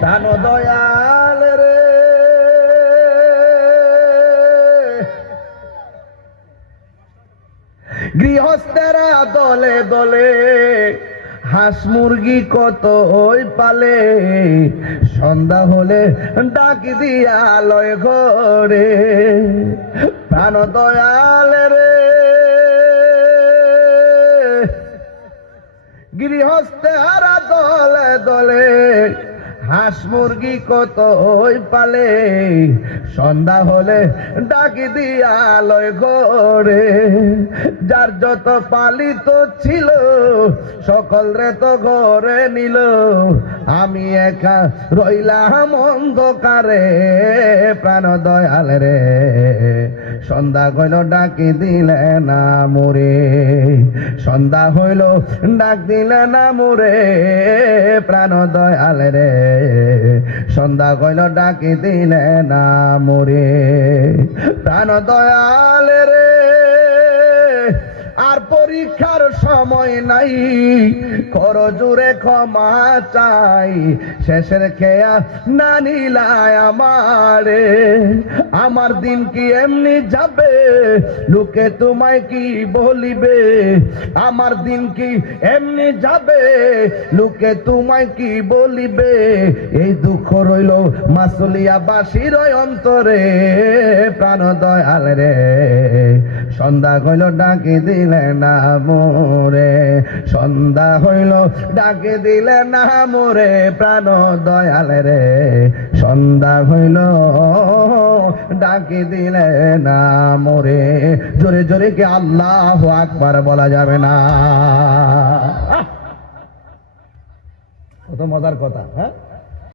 প্রাণ দয়াল রে গৃহস্থেরা দলে দলে হাঁস মুরগি কত ওই পালে সন্ধ্যা হলে ডাক দিয়া লয় ঘরে প্রাণ দয়াল রে গৃহস্থেরা দলে দলে হাঁস মুরগি কত ওই পালে সন্ধ্যা হলে ডাক দিয়া লয় ঘরে যার যত পালিত ছিল সকল রে তো ঘরে নিল আমি একা রইলাম অন্ধকারে প্রাণ দয়াল রে সন্ধ্যা হইল ডাকি দিলে না মোরে সন্ধ্যা হইল ডাক দিলে না মোরে প্রাণ দয়াল রে সন্ধ্যা হইল ডাকি দিলে না মোরে প্রাণ দয়াল রে আর পরীক্ষার সময় নাই কর জোরে ক্ষমা চাই শেষের খেয়া না নিলায় আমারে আমার দিন কি এমনি যাবে লোকে তোমায় কি বলিবে আমার দিন কি এমনি যাবে লোকে তোমায় কি বলিবে এই দুঃখ রইল মাসুলিয়া বাসির অন্তরে প্রাণ দয়াল রে সন্ধ্যা হইল ডাকে দিলে না মোরে সন্ধ্যা হইল ডাকে দিলে না মোরে প্রাণ দয়াল রে সন্ধ্যা হইল ডাকে দিলে না মোরে জোরে জোরে কি আল্লাহু আকবার বলা যাবে না কত মজার কথা হ্যাঁ